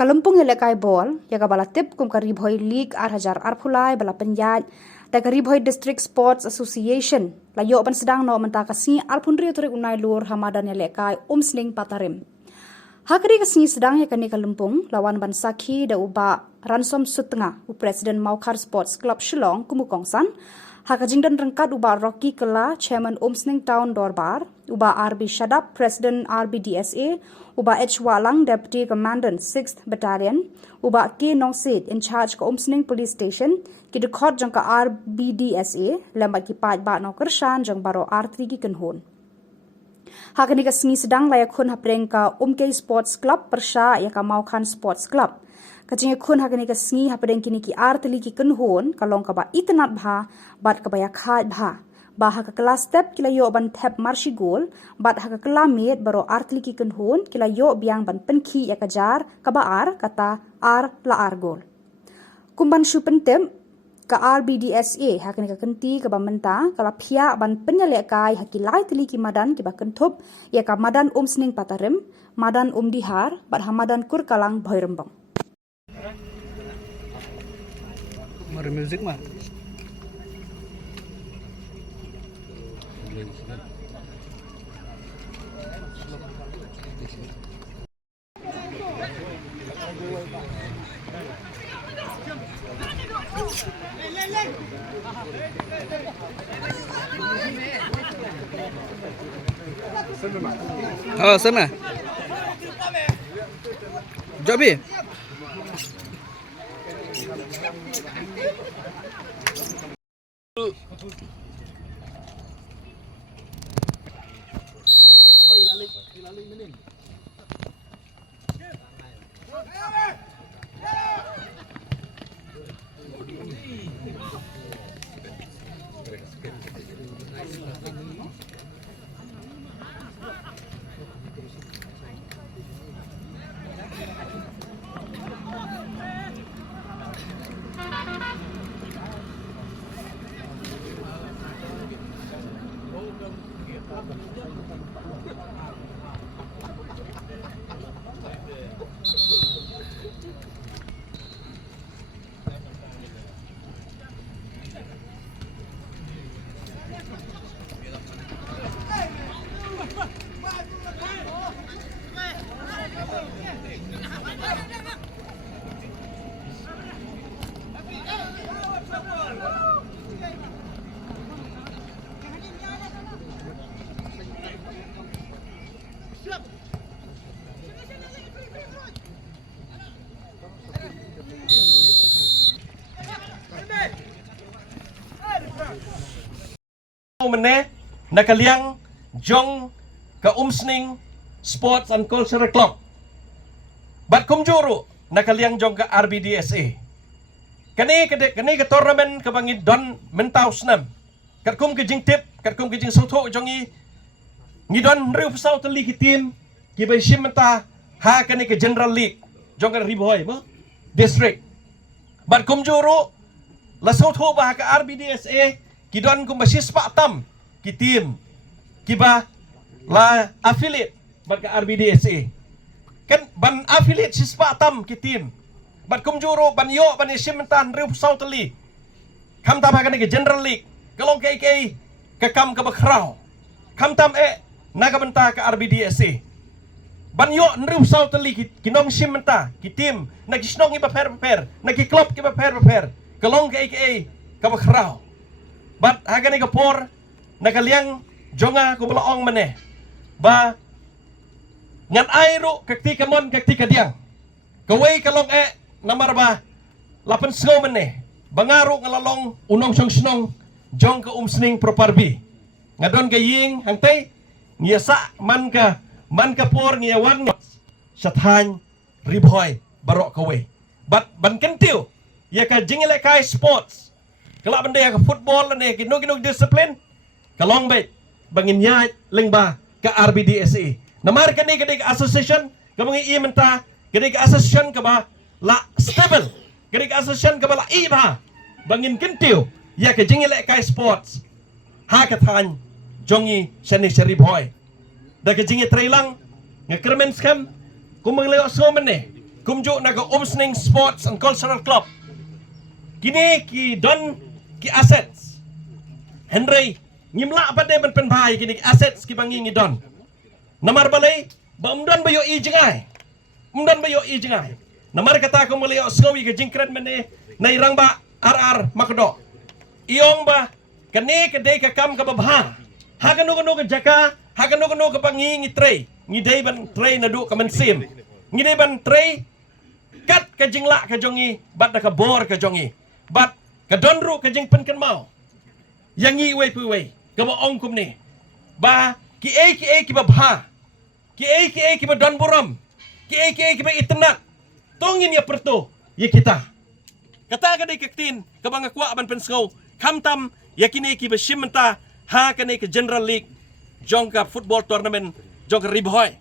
Kalumpung elekai bol ya ka bala tip kum ka ribhoi league 8,000 arphulai bala penjaj da ka ribhoi district sports association la yo ban sedang no menta ka si alpundri turik unai lur hamadan elekai umsning patarim hakri ka si sedang ya kani kalumpung lawan ban sakhi da uba ransom sutnga u president Maukar Sports Club Shillong kumukongsan Hakajing dan rengkat uba Rocky Kela, Chairman Umsning Town Dorbar, uba RB Shadap, President RBDSA, uba H. Walang, Deputy Commandant 6th Battalion, uba K. Nongsit, in charge ka Umsning Police Station, ki dekot jang ka RBDSA, lembat ki paj ba no kershan jang baro R3 ki kenhon. Hakani ka sengi sedang layak kun hapreng ka Umke Sports Club Persha ya ka Maukan Sports Club. Kacing kun hakani ka sengi hapreng kini ki arteli ki kenhon kalong ka ba itanat bha bat ka baya khat bha. Ba ha ka kelas step kila yo ban tap marshi gol bat ha ka kelamet baro arteli ki kenhon kila yo biang ban penki ya kajar ka ba ar kata ar la ar gol. Kumban shu pentem ka RBDSA hakani ka kenti ka ba menta kala phia ban penyale kai hakilai teli ki madan ki ba kentup ya ka madan umsning patarim madan dihar bat hamadan kur kalang bhoirembang. Mari music mah. Oh, sana. Jobi. Meneh nakaliang jong ka Umsning Sports and Cultural Club. Bat kumjuru nakaliang jong ka RBDSA. Kani ka tournament ka bangid don mentaw snam. Kat kum ka jing tip, kat kum ka jing soto jongi ngidon riu pasaw tali ki team ki bay shimenta ha kani ka General League jong ka riboy mo district. Bat kumjuru la soto ba ka RBDSA kidon kum basis pak tam ki team kiba la affiliate bat ka RBDSA kan ban affiliate sis pak tam ki team bat kum juro ban yo ban simentan riu sautali kam tam ha ke General League kalong kai ka kam ka bakrau kam tam naga benta ka RBDSA ban yo riu sautali ki nong simenta ki team nagisnong iba per nagi club ki ba per kalong kai ka bakrau bat hagani ka por nakaliang jonga ko balaong maneh ba ngan ayro kakti kamon kakti kadiang kaway kalong namar ba lapan sngo maneh bangaro ngalalong unong song jong ka Umsning proparbi ngadon gaying hangtay ngiyasa man ka por ngiyawan sathan ribhoy barok kaway bat ban kentiu ya ka jingile kai sports kelak benda yang football ni kinug disiplin kalong baik bangin nyat lengba ke RBDSA namar kani ke association kamangi imenta ke association ke ba la stable ke association ke ba la iba bangin kentiu ya ke jingile kai sports ha ka than jongi shani shari boy da ke jingi trailang ngekermen skam kumang leo so mene kumjo naga Umsning Sports and Cultural Club. Kini ki don ki assets. Henry ngimla pa de ban penbay kini ki assets ki bangi ngi don. Namar balay ba umdan bayo ijingay. Umdan bayo ijingay. Namar kata ko malayo snawi ka jingkret mene nairang ba RR makdo. Iyong ba kani kadai ka kam ka babha. Hagano ka jaka, hagano ka bangi ngi tray. Ngi day ban tray na du ka mansim. Ngi day ban tray kat ka jingla ka jongi bat na ka bor ka jongi. Bat ka donru ka jing pen kan mau. Yang ngi we pu we. Ka ba ong kum ni. Ba ki ki babha. Ki ba don buram. Ki ba itnat. Tongin ya perto ya kita. Kata ka day kaktin ka ba nga kwa ban pensngaw. Kamtam ya kini ki ba shimenta ha kani ka General League jong ka football tournament jong ka Ribhoy.